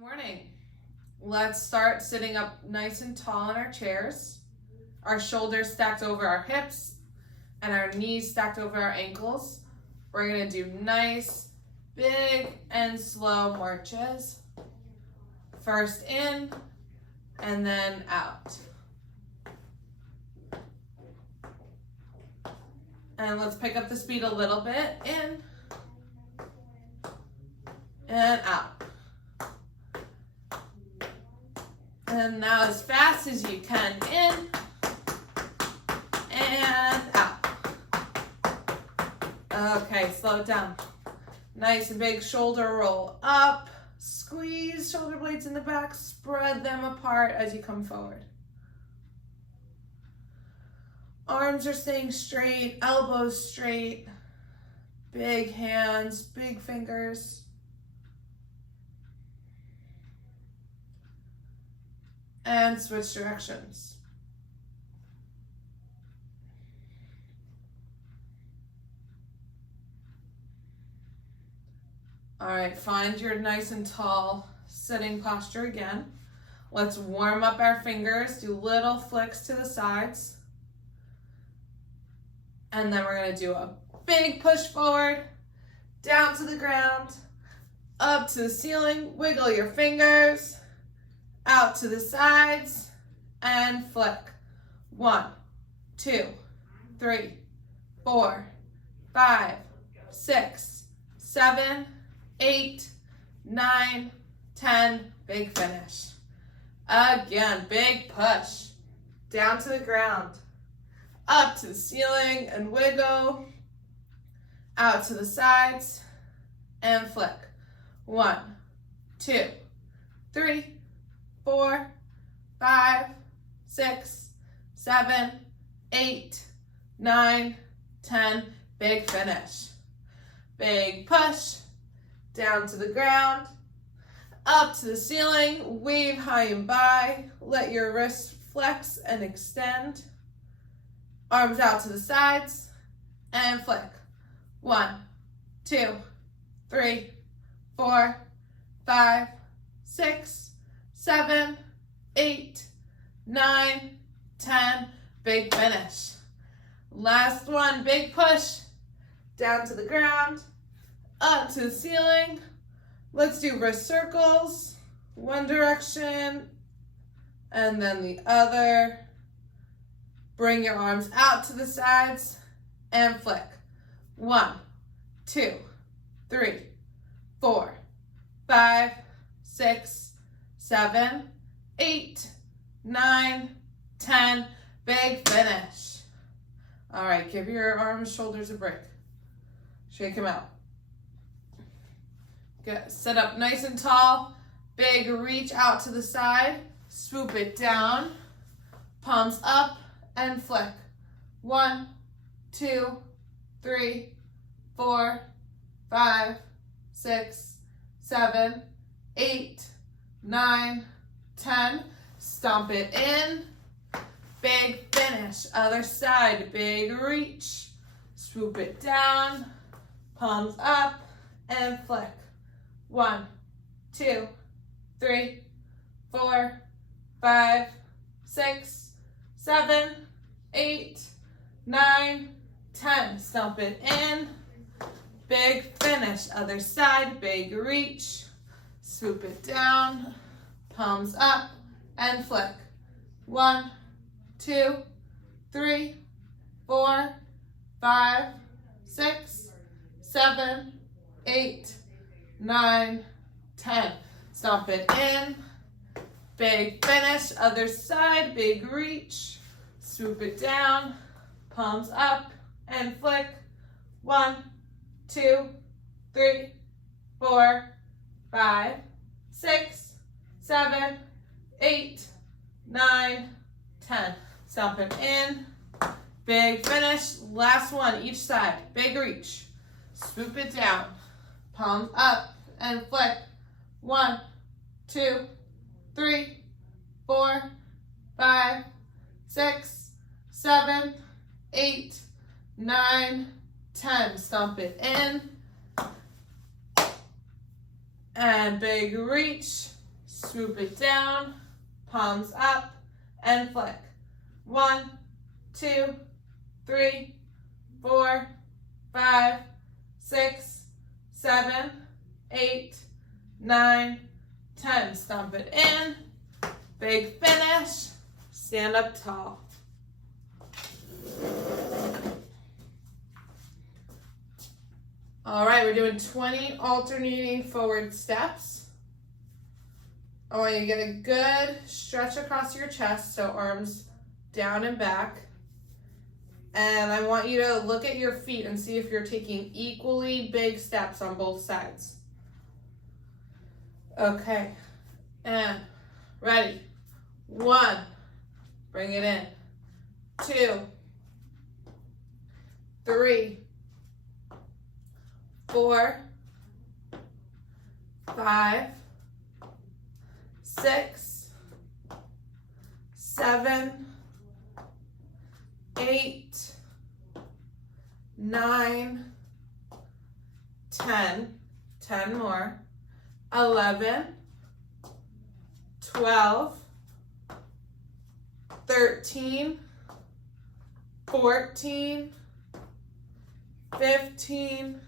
Morning. Let's start sitting up nice and tall in our chairs. Our shoulders stacked over our hips and our knees stacked over our ankles. We're going to do nice, big, and slow marches. First in and then out. And let's pick up the speed a little bit. In and out. And now as fast as you can, in and out. Okay, slow it down. Nice and big shoulder roll up. Squeeze shoulder blades in the back. Spread them apart as you come forward. Arms are staying straight, elbows straight. Big hands, big fingers. And switch directions. All right, find your nice and tall sitting posture again. Let's warm up our fingers, do little flicks to the sides. And then we're gonna do a big push forward, down to the ground, up to the ceiling, wiggle your fingers, out to the sides, and flick. 1, 2, 3, 4, 5, 6, 7, 8, 9, 10, big finish. Again, big push, down to the ground, up to the ceiling and wiggle, out to the sides, and flick. 1, 2, 3, 4, 5, 6, 7, 8, 9, 10, big finish. Big push, down to the ground, up to the ceiling, wave high and by, let your wrists flex and extend. Arms out to the sides, and flick. 1, 2, 3, 4, 5, 6, 7, 8, 9, 10, big finish. Last one, big push, down to the ground, up to the ceiling. Let's do wrist circles, one direction, and then the other. Bring your arms out to the sides, and flick. 1, 2, 3, 4, 5, 6, 7, 8, 9, 10, big finish. All right, give your arms, shoulders a break. Shake them out. Good. Sit up nice and tall. Big reach out to the side. Swoop it down. Palms up and flick. 1, 2, 3, 4, 5, 6, 7, 8, 9, 10. Stomp it in. Big finish. Other side. Big reach. Swoop it down. Palms up and flick. 1, 2, 3, 4, 5, 6, 7, 8, 9, 10. Stomp it in. Big finish. Other side. Big reach. Swoop it down. Palms up and flick. 1, 2, 3, 4, 5, 6, 7, 8, 9, 10. Stomp it in. Big finish. Other side. Big reach. Swoop it down. Palms up and flick. 1, 2, 3, 4, 5, 6, 7, 8, 9, 10. Stomp it in. Big finish. Last one, each side. Big reach. Swoop it down. Palms up and flick. 1, 2, 3, 4, 5, 6, 7, 8, 9, 10. Stomp it in. And big reach. Swoop it down, palms up, and flick. 1, 2, 3, 4, 5, 6, 7, 8, 9, 10. Stomp it in. Big finish. Stand up tall. All right, we're doing 20 alternating forward steps. I want you to get a good stretch across your chest, so arms down and back. And I want you to look at your feet and see if you're taking equally big steps on both sides. Okay, and ready. 1, bring it in. 2, 3, 4, 5, 6, 7, 8, 9, 10, 10 more, 11, 12, 13, 14, 15,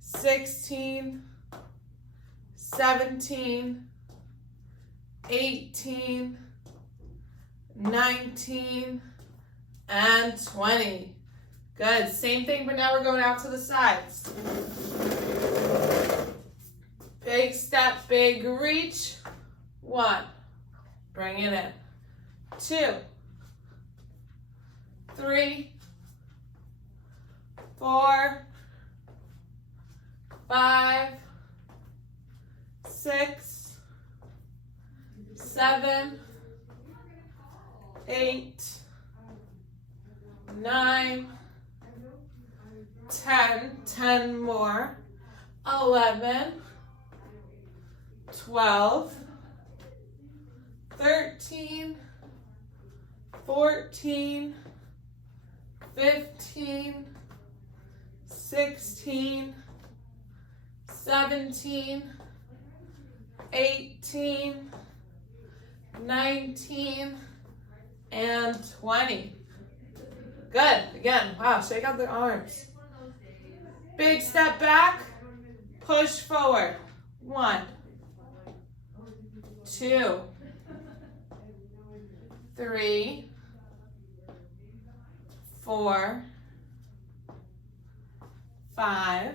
16, 17, 18, 19, and 20. Good. Same thing, but now we're going out to the sides. Big step, big reach. 1. Bring it in. 2, 3, 4, 5, 6, 7, 8, 9, 10, 10 more, 11, 12, 13, 14, 15, 16, 17, 18, 19, and 20. Good. Again, wow, shake out the arms. Big step back, push forward. 1, 2, 3, 4, 5,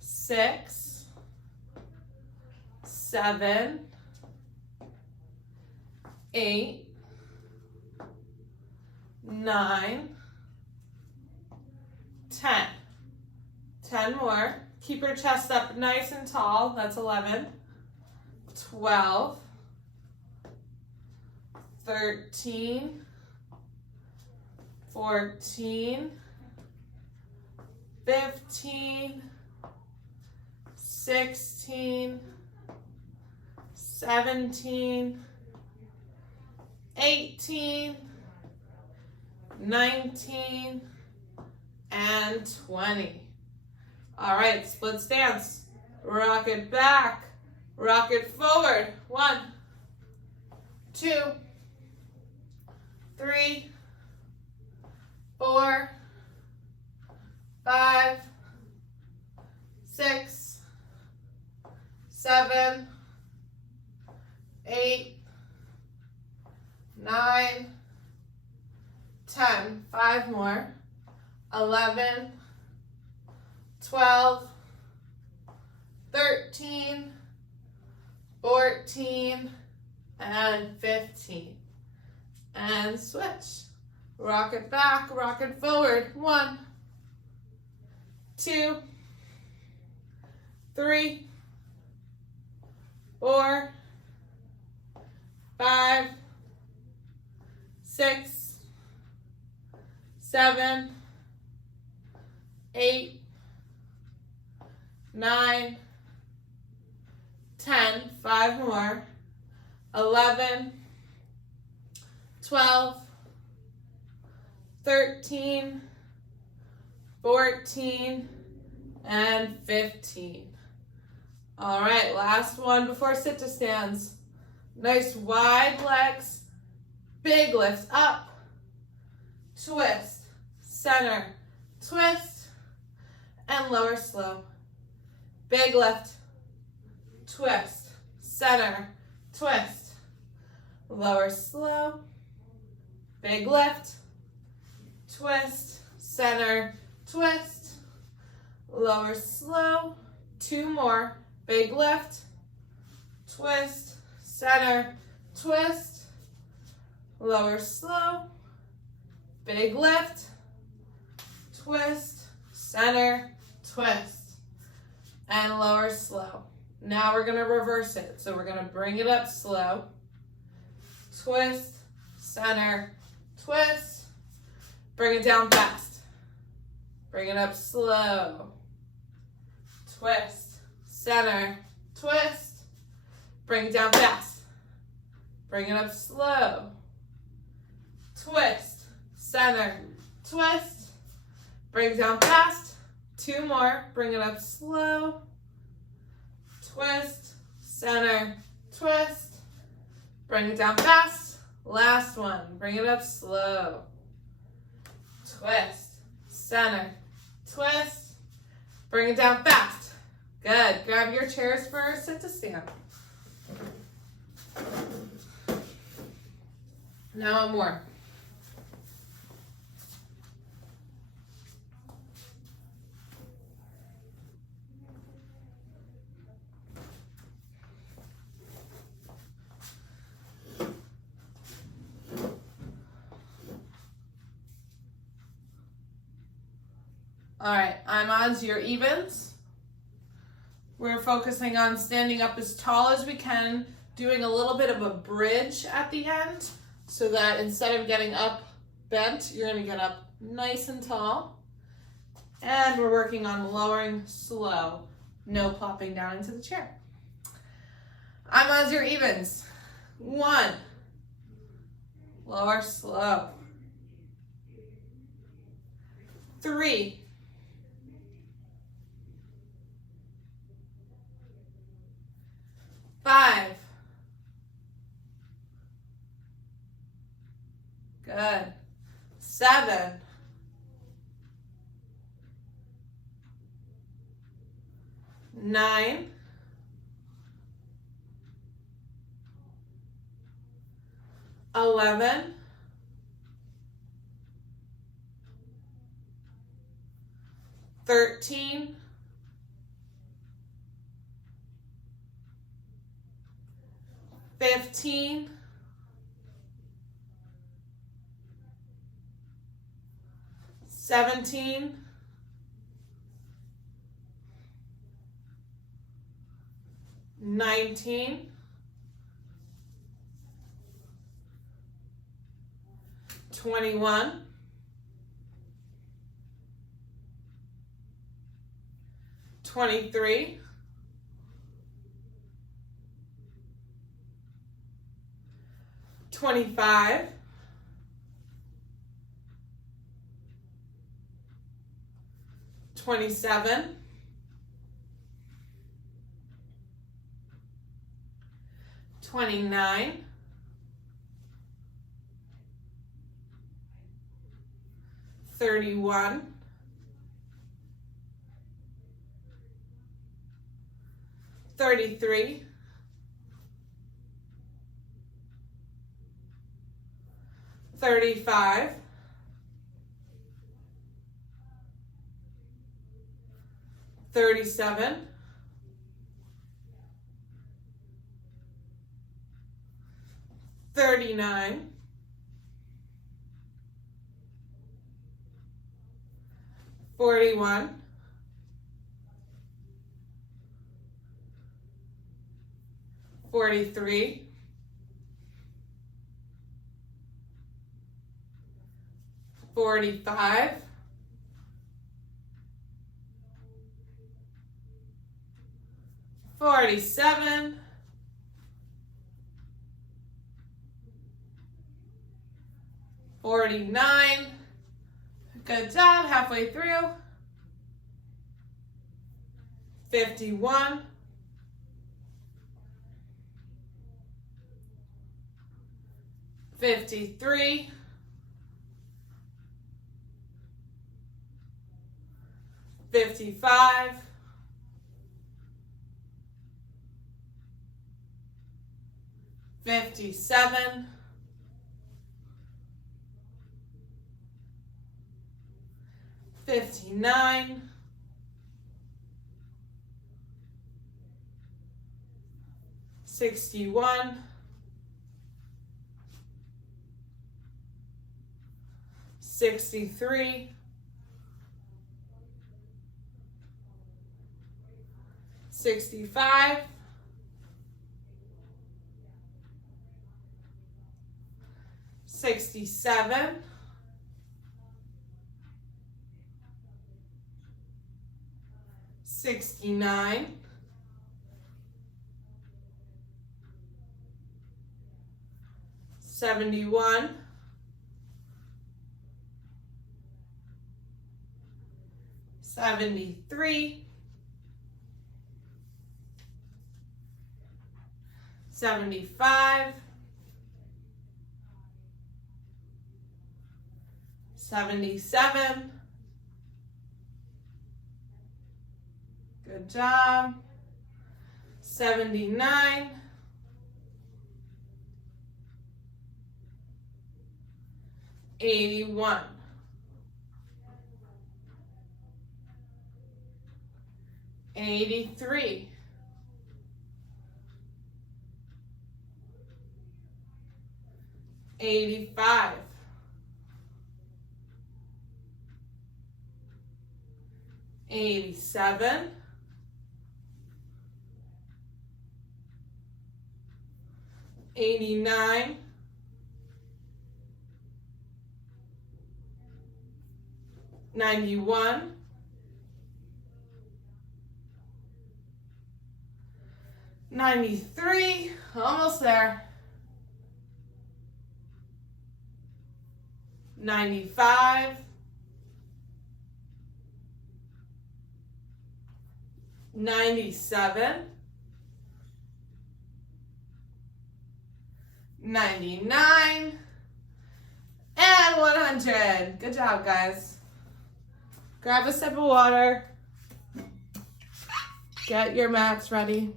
6, 7, 8, 9, 10. 10 more. Keep your chest up nice and tall. That's 11. 12, 13, 14, 15, 16, 17, 18, 19, and 20. All right, split stance. Rock it back, rock it forward. 1, 2, 3, 4, 5, 6, 7, 8, 9, 10. 5 more. 11, 12, 13, 14, and 15. And switch. Rock it back, rock it forward. 1, 2, 3, 4, 5, 6, 7, 8, 9, 10. 5 more. 11, 12, 13, 14, and 15. All right, last one before sit to stands. Nice wide legs, big lifts up, twist, center, twist, and lower slow. Big lift, twist, center, twist, lower slow, big lift, twist, center, twist, lower slow. 2 more, big lift, twist, center, twist, lower slow, big lift, twist, center, twist, and lower slow. Now we're gonna reverse it. So we're gonna bring it up slow, twist, center, twist, bring it down fast, bring it up slow, twist, center, twist, bring it down fast, bring it up slow, twist, center, twist, bring it down fast. 2 more, bring it up slow, twist, center, twist, bring it down fast. Last one, bring it up slow, twist, center, twist, bring it down fast. Good. Grab your chairs for sit to stand. Now one more. All right, I'm on to your evens. We're focusing on standing up as tall as we can, doing a little bit of a bridge at the end, so that instead of getting up bent, you're gonna get up nice and tall. And we're working on lowering slow, no plopping down into the chair. I'm on to your evens. 1, lower slow. 3, 5. Good. 7. 9. 11. 13. 15. 17. 19. 21. 23. 25. 27. 29. 31. 33. 35. 37. 39. 41. 43. 45. 47. 49. Good job, halfway through. 51. 53, 55, 57, 59, 61, 63, 65, 67, 69, 71, 73, 75, 77. Good job. 79. 81. 83. 85. 87. 89. 91. 93. Almost there. 95. 97. 99. And 100. Good job, guys. Grab a sip of water. Get your mats ready.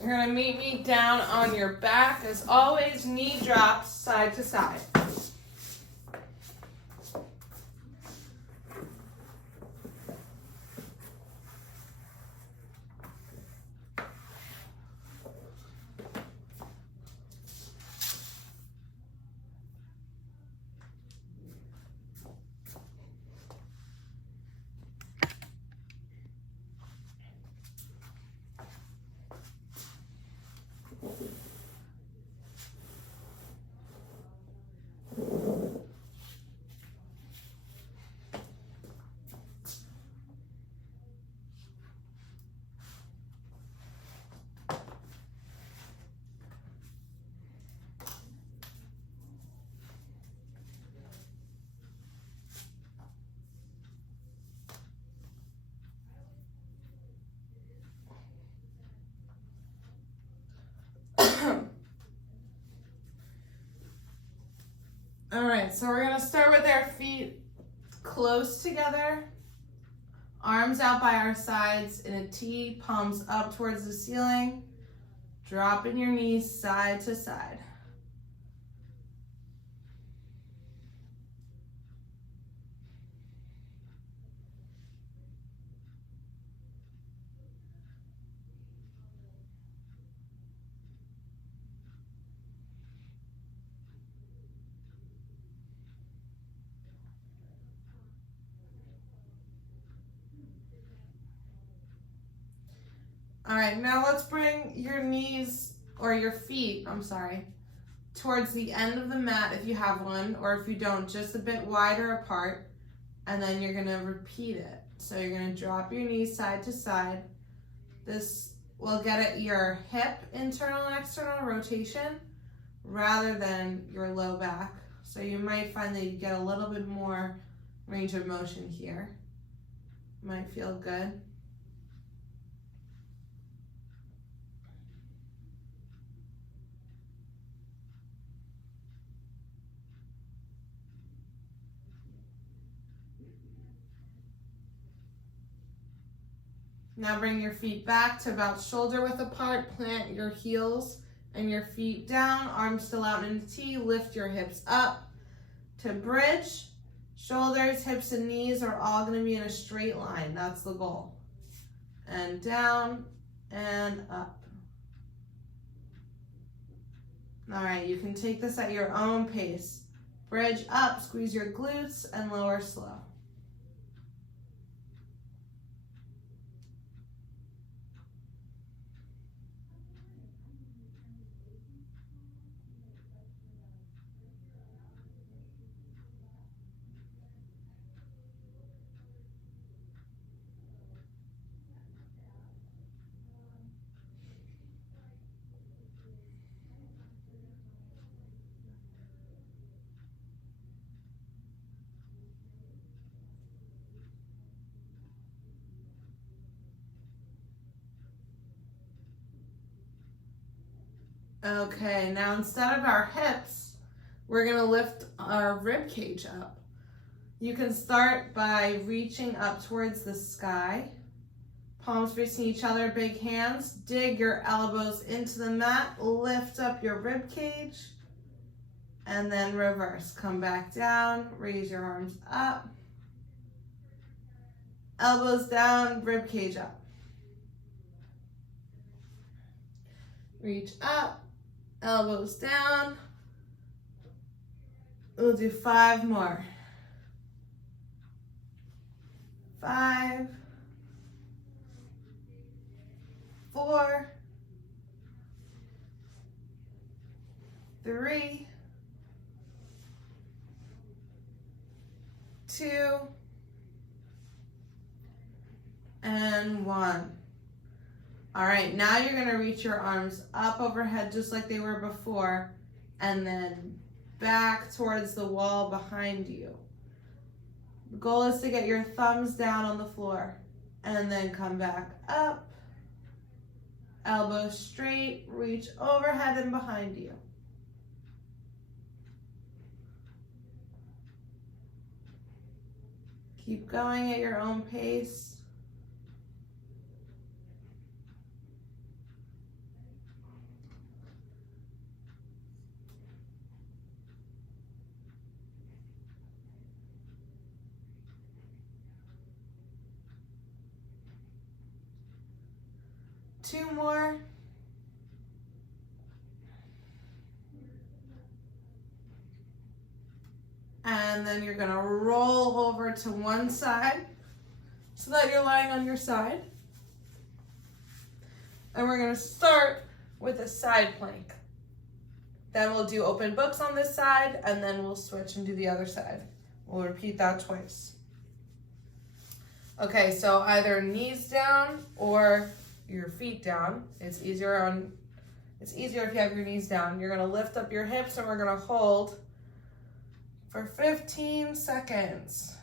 You're gonna meet me down on your back. As always, knee drops side to side. All right, so we're gonna start with our feet close together, arms out by our sides in a T, palms up towards the ceiling, dropping your knees side to side. All right, now let's bring your knees, or your feet, towards the end of the mat if you have one, or if you don't, just a bit wider apart, and then you're gonna repeat it. So you're gonna drop your knees side to side. This will get at your hip internal and external rotation rather than your low back. So you might find that you get a little bit more range of motion here. Might feel good. Now bring your feet back to about shoulder width apart. Plant your heels and your feet down. Arms still out in a T. Lift your hips up to bridge. Shoulders, hips, and knees are all going to be in a straight line. That's the goal. And down and up. All right, you can take this at your own pace. Bridge up, squeeze your glutes, and lower slow. Okay, now instead of our hips, we're gonna lift our rib cage up. You can start by reaching up towards the sky. Palms facing each other, big hands. Dig your elbows into the mat, lift up your rib cage, and then reverse. Come back down, raise your arms up. Elbows down, rib cage up. Reach up, elbows down. We'll do 5 more. 5, 4, 3, 2, and 1. All right, now you're gonna reach your arms up overhead just like they were before, and then back towards the wall behind you. The goal is to get your thumbs down on the floor, and then come back up, elbows straight, reach overhead and behind you. Keep going at your own pace. Two more. And then you're gonna roll over to one side so that you're lying on your side. And we're gonna start with a side plank. Then we'll do open books on this side, and then we'll switch and do the other side. We'll repeat that twice. Okay, so either knees down or your feet down. It's easier if you have your knees down. You're gonna lift up your hips and we're gonna hold for 15 seconds.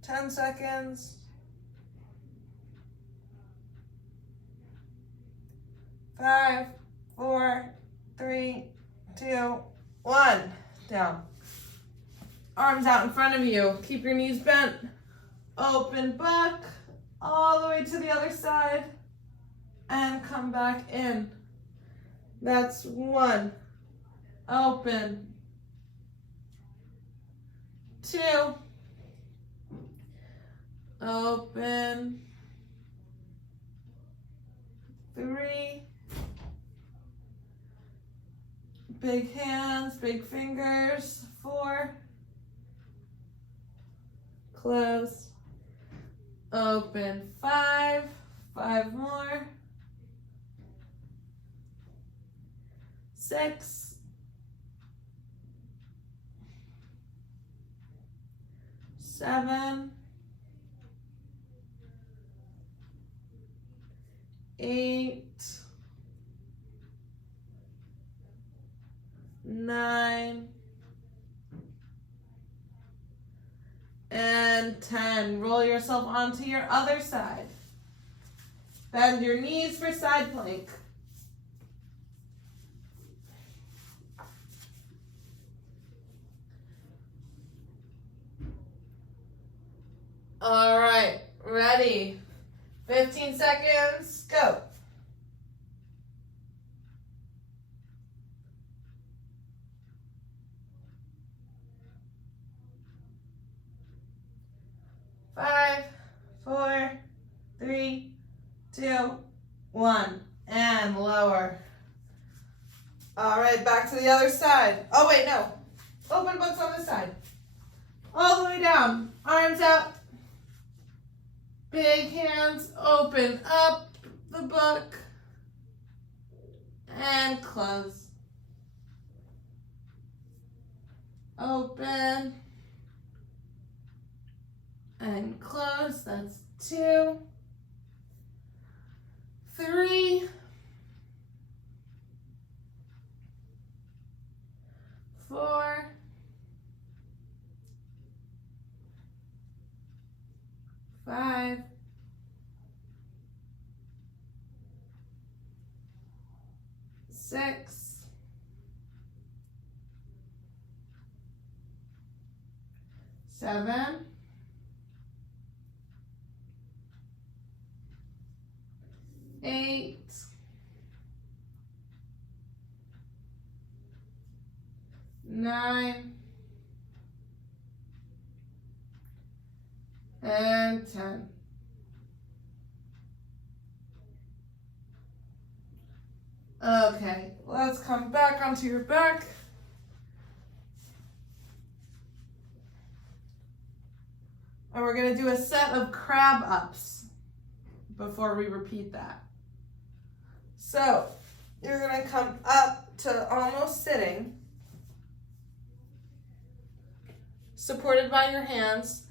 10 seconds. 5, 4, 3, 2, 1. Down. Arms out in front of you. Keep your knees bent. Open book all the way to the other side and come back in. That's 1. Open. 2. Open. 3. Big hands, big fingers. 4. Close. Open. 5. 5 more. 6. 7. 8. 9. and 10. Roll yourself onto your other side. Bend your knees for side plank. All right, ready. 15 seconds, go. Five, four, three, two, one, and lower. All right, back to the other side. Oh wait, no. Open books on this side. All the way down, arms out. Big hands, open up the book, and close. Open, and close, that's 2, 3, 4, 5, 6, 7, 8, 9, and 10. Okay, let's come back onto your back. And we're gonna do a set of crab ups before we repeat that. So, you're gonna come up to almost sitting, supported by your hands.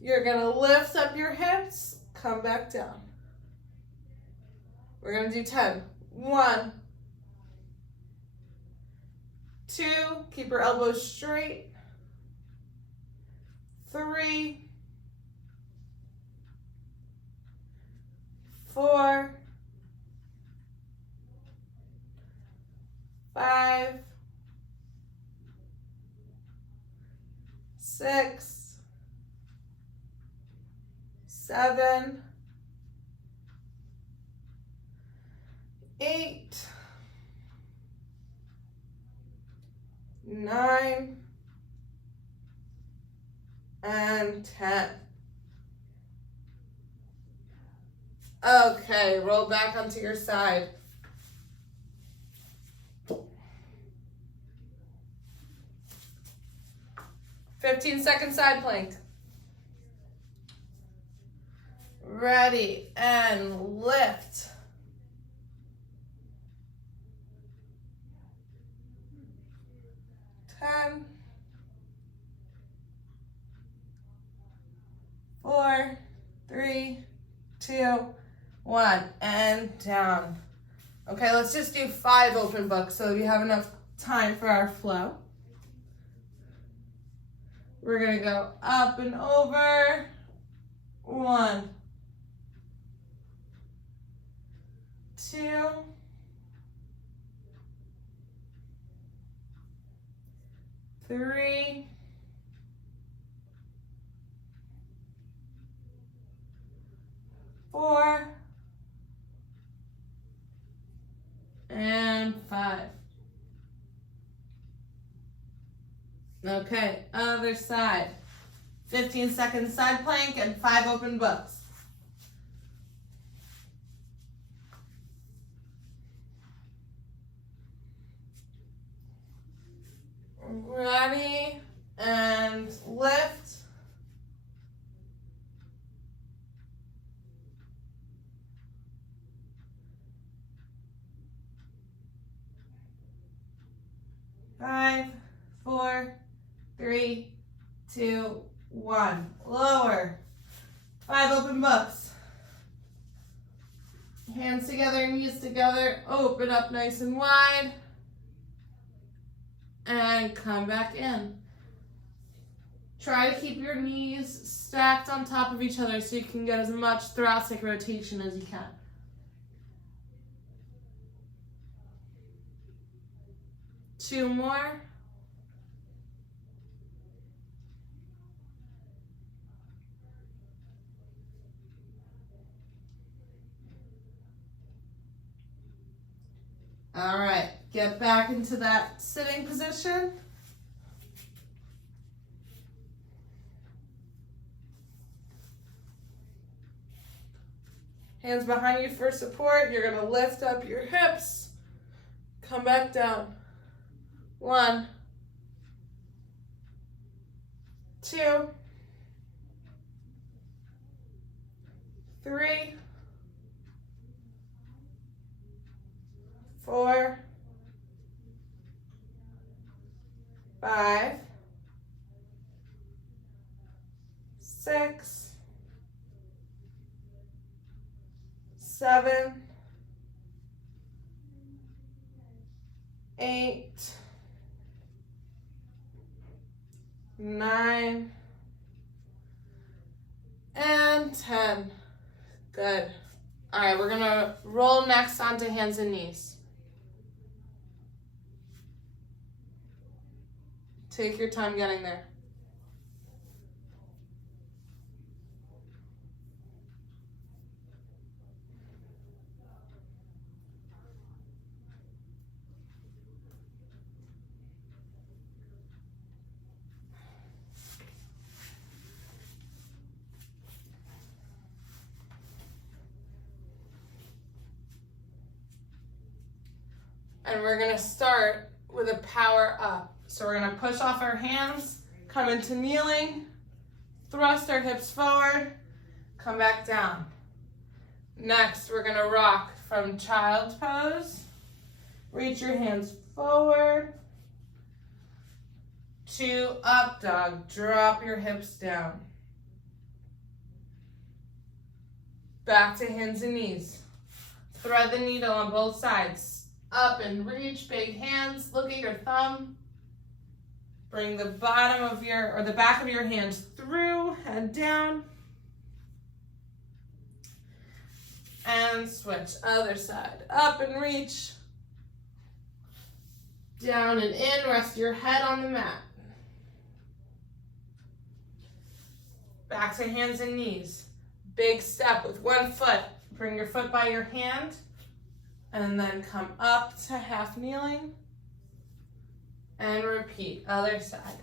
You're gonna lift up your hips, come back down. We're gonna do 10. 1, 2, keep your elbows straight. 3, 4, 5, 6, 7, 8, 9, and 10. Okay, roll back onto your side. Fifteen-second side plank. Ready, and lift. Ten, 4, 3, 2, 1, and down. Okay, let's just do 5 open books so we have enough time for our flow. We're gonna go up and over. 1, 2, 3, 4, and 5. Okay, other side. 15-second side plank and 5 open books. Ready, and lift. Five, 4, 3, 2, 1. Lower. 5 open books. Hands together, knees together. Open up nice and wide. And come back in. Try to keep your knees stacked on top of each other so you can get as much thoracic rotation as you can. Two more. All right, get back into that sitting position. Hands behind you for support. You're gonna lift up your hips. Come back down. 1, 2, 3, 4, 5, 6, 7, 8, 9, and 10. Good. All right, we're gonna roll next onto hands and knees. Take your time getting there. And we're gonna start with a power up. So we're gonna push off our hands, come into kneeling, thrust our hips forward, come back down. Next, we're gonna rock from child's pose. Reach your hands forward to up dog. Drop your hips down. Back to hands and knees. Thread the needle on both sides. Up and reach, big hands, look at your thumb. Bring the bottom of the back of your hands through and down. And switch, other side. Up and reach. Down and in, rest your head on the mat. Back to hands and knees. Big step with one foot. Bring your foot by your hand. And then come up to half kneeling. And repeat, other side.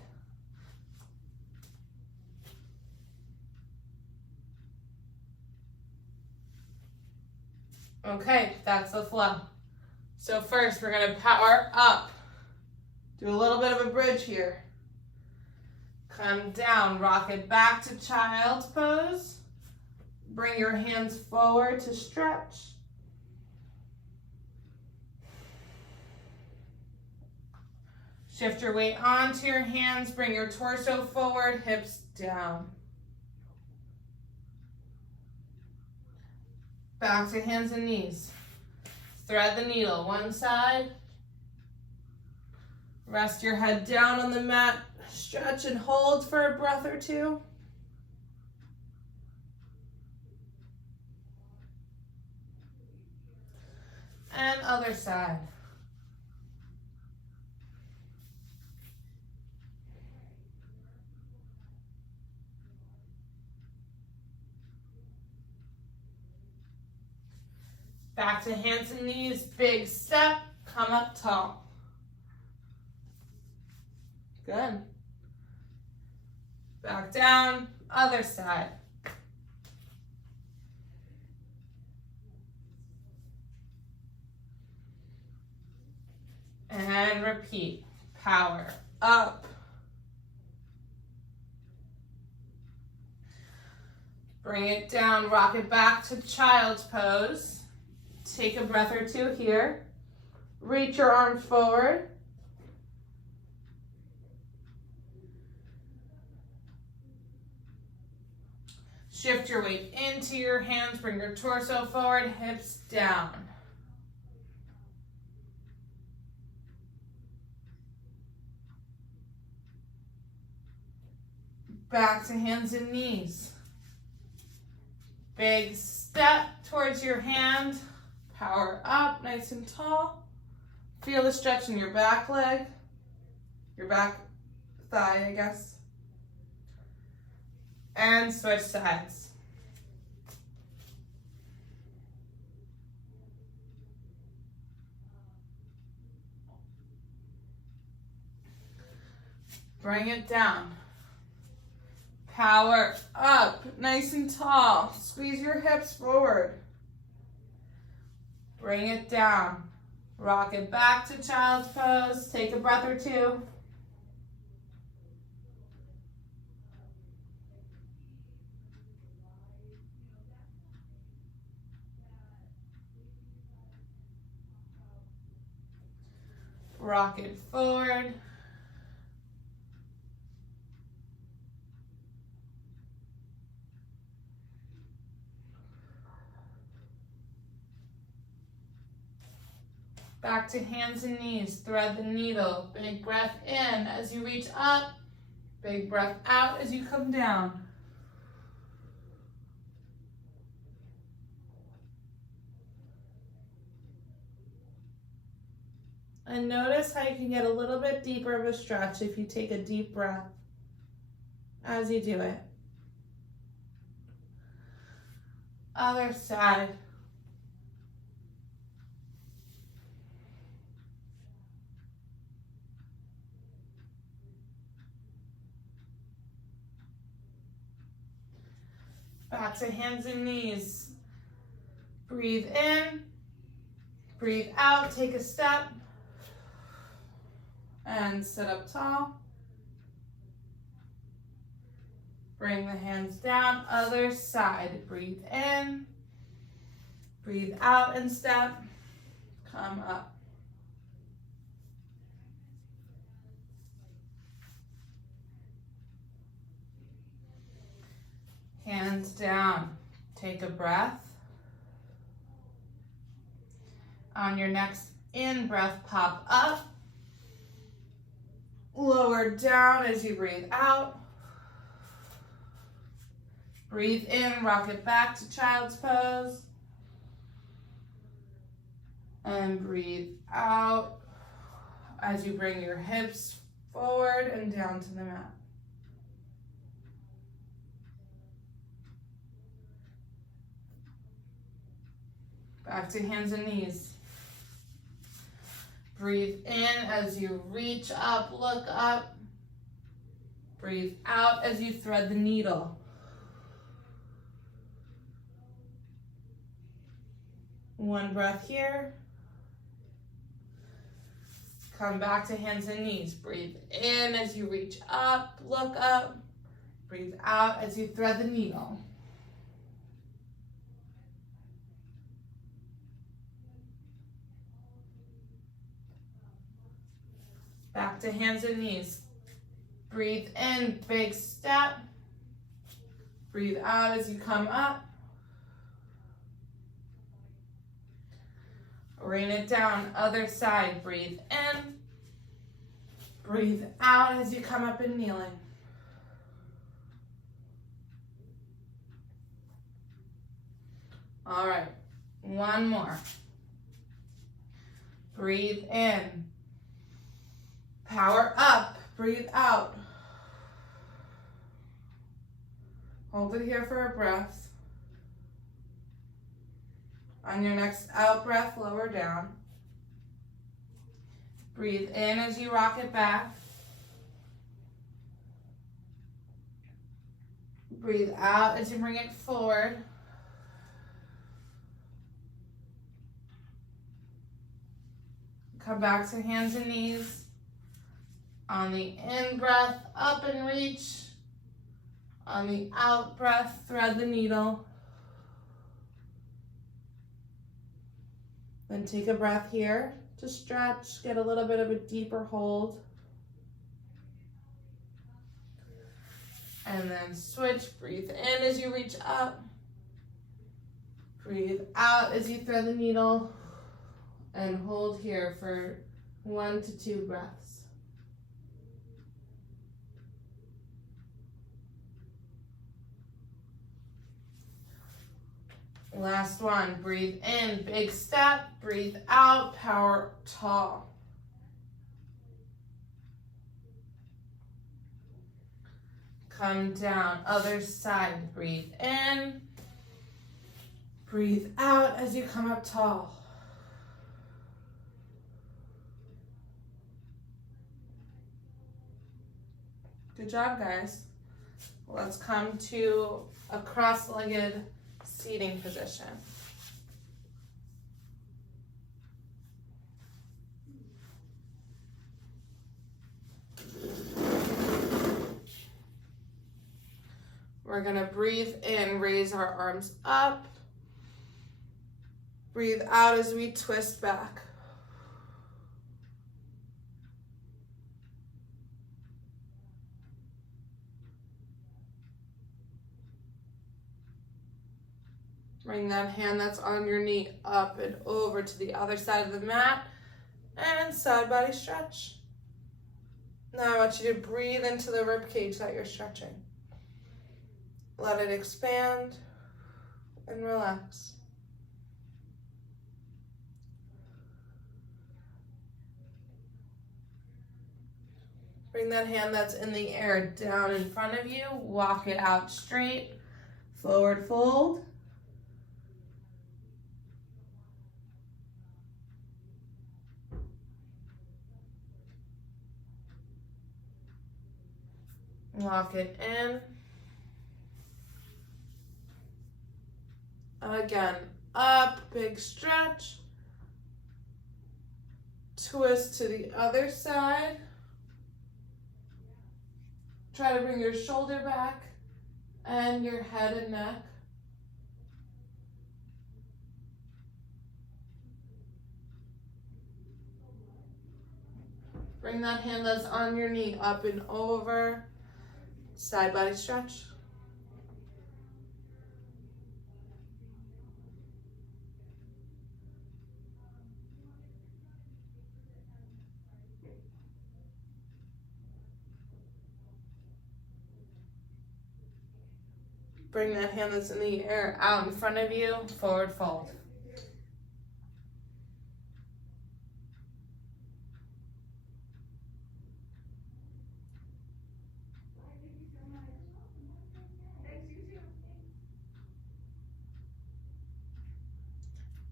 Okay, that's the flow. So first we're gonna power up. Do a little bit of a bridge here. Come down, rock it back to child's pose. Bring your hands forward to stretch. Shift your weight onto your hands, bring your torso forward, hips down. Back to hands and knees. Thread the needle, one side. Rest your head down on the mat, stretch and hold for a breath or two. And other side. Back to hands and knees, big step, come up tall. Good. Back down, other side. And repeat, power up. Bring it down, rock it back to child's pose. Take a breath or two here. Reach your arms forward. Shift your weight into your hands. Bring your torso forward, hips down. Back to hands and knees. Big step towards your hand. Power up, nice and tall. Feel the stretch in your back leg, your back thigh, I guess. And switch sides. Bring it down. Power up, nice and tall. Squeeze your hips forward. Bring it down. Rock it back to child's pose. Take a breath or two. Rock it forward. Back to hands and knees. Thread the needle. Big breath in as you reach up. Big breath out as you come down. And notice how you can get a little bit deeper of a stretch if you take a deep breath as you do it. Other side. Back to hands and knees. Breathe in, breathe out, take a step, and sit up tall. Bring the hands down, other side. Breathe in, breathe out and step, come up. Hands down. Take a breath. On your next in-breath, pop up. Lower down as you breathe out. Breathe in, rock it back to child's pose. And breathe out as you bring your hips forward and down to the mat. Back to hands and knees. Breathe in as you reach up, look up. Breathe out as you thread the needle. One breath here. Come back to hands and knees. Breathe in as you reach up, look up. Breathe out as you thread the needle. Back to hands and knees. Breathe in, big step. Breathe out as you come up. Rain it down, other side. Breathe in. Breathe out as you come up in kneeling. All right, one more. Breathe in. Power up, breathe out. Hold it here for a breath. On your next out breath, lower down. Breathe in as you rock it back. Breathe out as you bring it forward. Come back to hands and knees. On the in breath, up and reach. On the out breath, thread the needle. Then take a breath here to stretch, get a little bit of a deeper hold. And then switch, breathe in as you reach up. Breathe out as you thread the needle. And hold here for 1 to 2 breaths. Last one. Breathe in, big step. Breathe out, power tall. Come down, other side. Breathe in. Breathe out as you come up tall. Good job, guys. Let's come to a cross-legged seating position. We're gonna breathe in, raise our arms up. Breathe out as we twist back. Bring that hand that's on your knee up and over to the other side of the mat, and side body stretch. Now I want you to breathe into the rib cage that you're stretching. Let it expand and relax. Bring that hand that's in the air down in front of you. Walk it out straight. Forward fold. Walk it in. Again, up, big stretch. Twist to the other side. Try to bring your shoulder back and your head and neck. Bring that hand that's on your knee up and over. Side body stretch. Bring that hand that's in the air out in front of you, forward fold.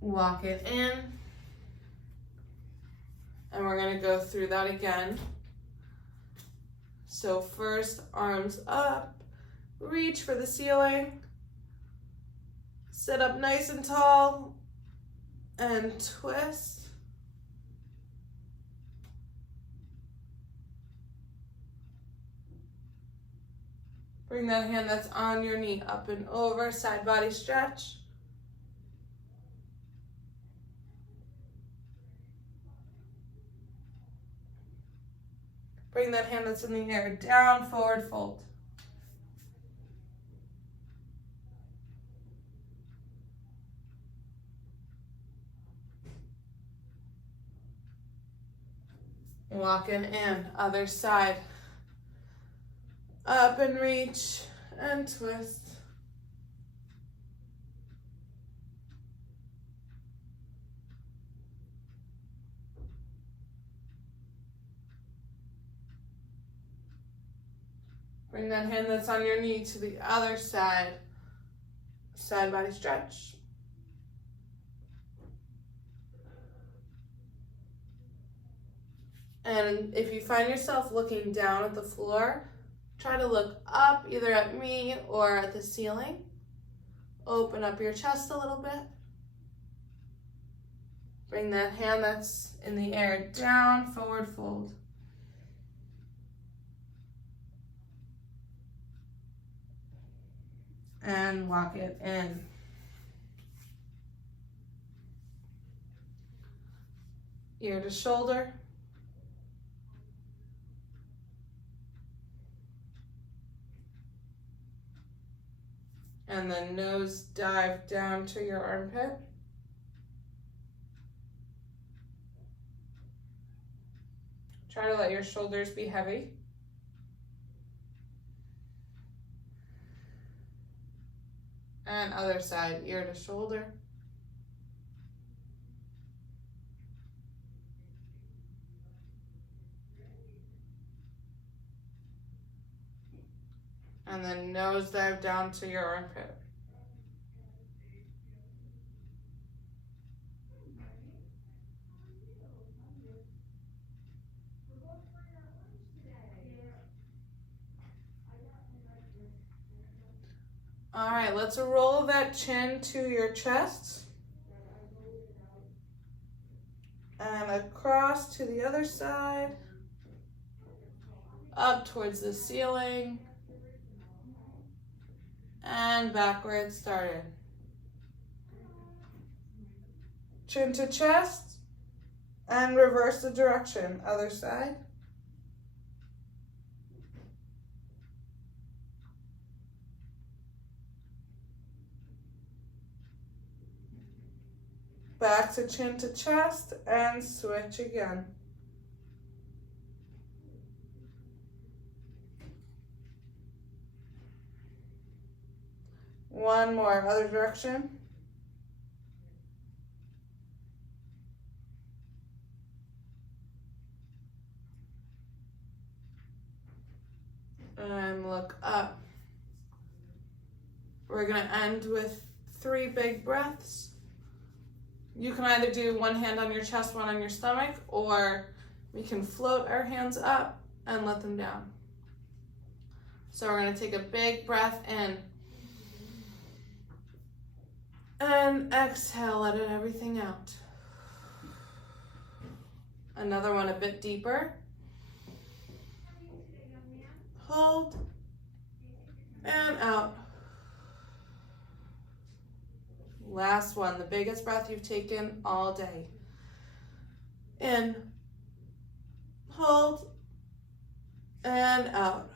Walk it in. And we're gonna go through that again. So first, arms up, reach for the ceiling, sit up nice and tall, and twist. Bring that hand that's on your knee up and over, side body stretch. Bring that hand that's in the air down, forward fold. Walking in, other side. Up and reach and twist. Bring that hand that's on your knee to the other side. Side body stretch. And if you find yourself looking down at the floor, try to look up either at me or at the ceiling. Open up your chest a little bit. Bring that hand that's in the air down, forward fold. And walk it in. Ear to shoulder. And then nose dive down to your armpit. Try to let your shoulders be heavy. And other side, ear to shoulder. And then nose dive down to your armpit. All right, let's roll that chin to your chest. And across to the other side. Up towards the ceiling. And back where it started. Chin to chest. And reverse the direction. Other side. Back to chin to chest and switch again. One more, other direction. And look up. We're gonna end with 3 big breaths. You can either do one hand on your chest, one on your stomach, or we can float our hands up and let them down. So we're gonna take a big breath in. And exhale, let everything out. Another one a bit deeper. Hold. And out. Last one, the biggest breath you've taken all day. In. Hold. And out.